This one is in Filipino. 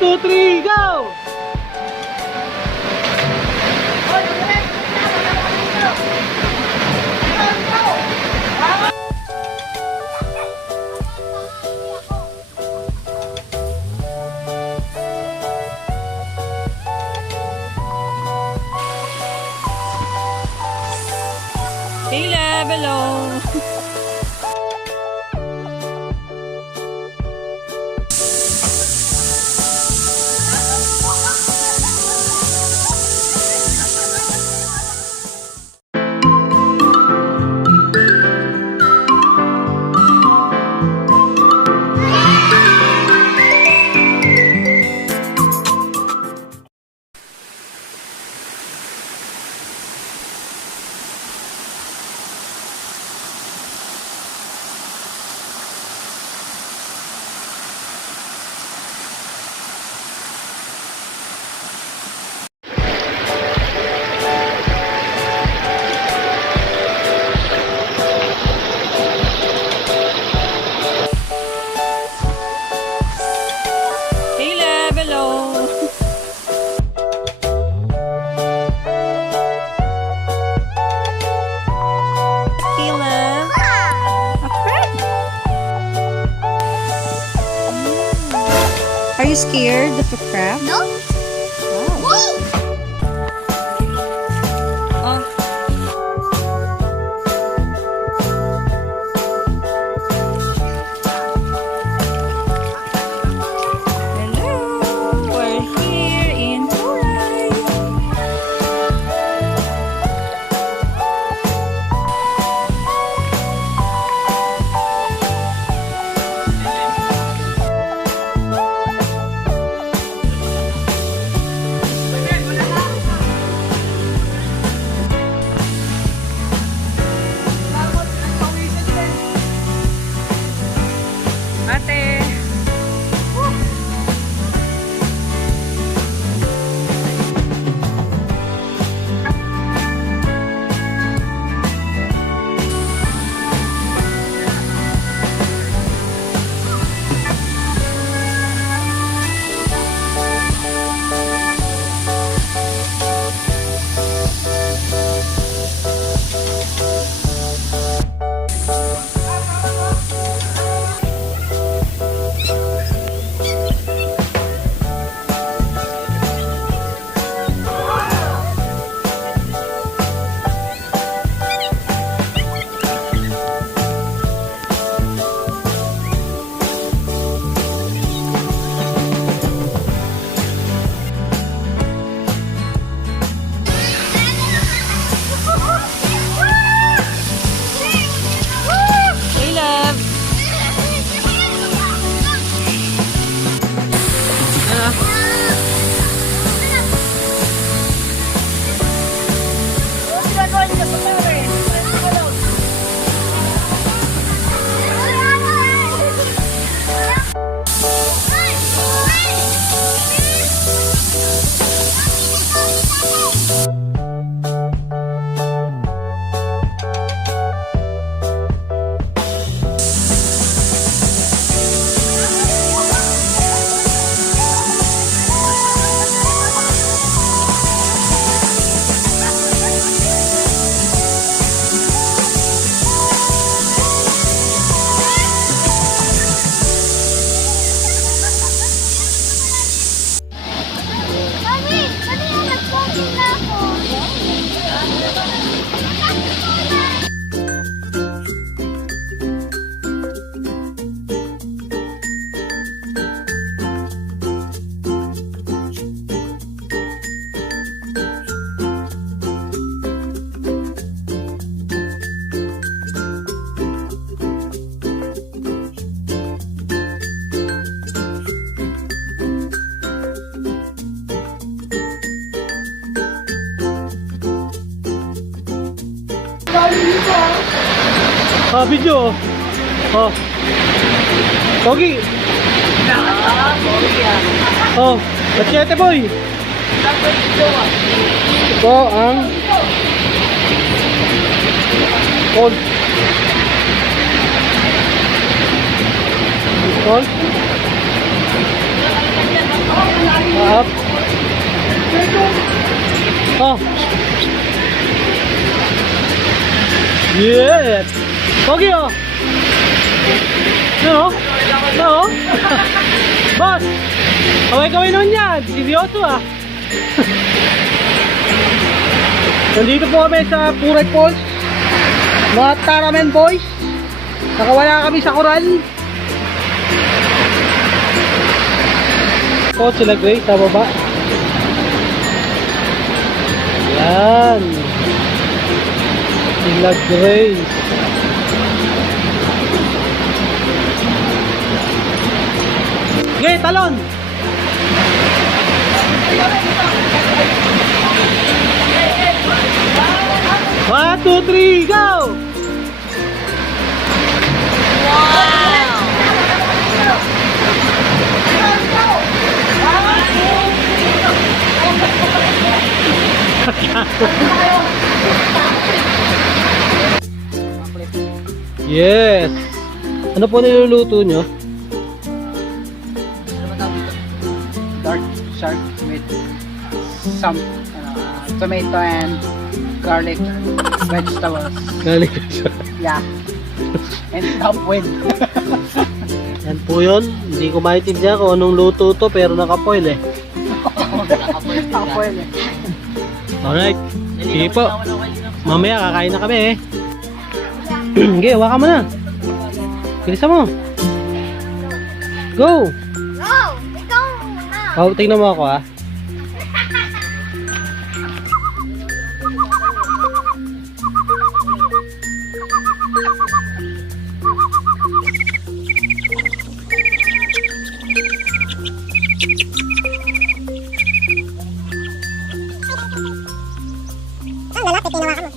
1, 2, 3, go! Caleb, hello. Are you scared of a crab? No. Wow. Hello, we're here in Puray. Ate. Ah, video. Oh. Pogi. Oh, machete boy. Ito ang cold. Cold. Oh. Yes. Pogi oh. No? No? Boss. Okay kawin nun yan. Seryoso ah. Nandito po kami sa Puray Falls. Mga Taramen boys. Nakawala kami sa koral. So sila Grace sa baba. Yan. Sila Grace. Okay, talon. 1, 2, 3, go! Yes! Ano po niluluto nyo? Dark shark with some tomato and garlic vegetables. Galing siya. Yeah. And top with. Yan po yun. Hindi ko maintindihan kung anong luto to pero nakapoil eh. Top with. Alright. Sige po. Mamaya kakain na kami eh. Sige, hawakan mo na. Bilisan mo. Go! Go! Ikaw na! Oh, tingnan mo ako ah. Ang lalapit, tinawakan mo.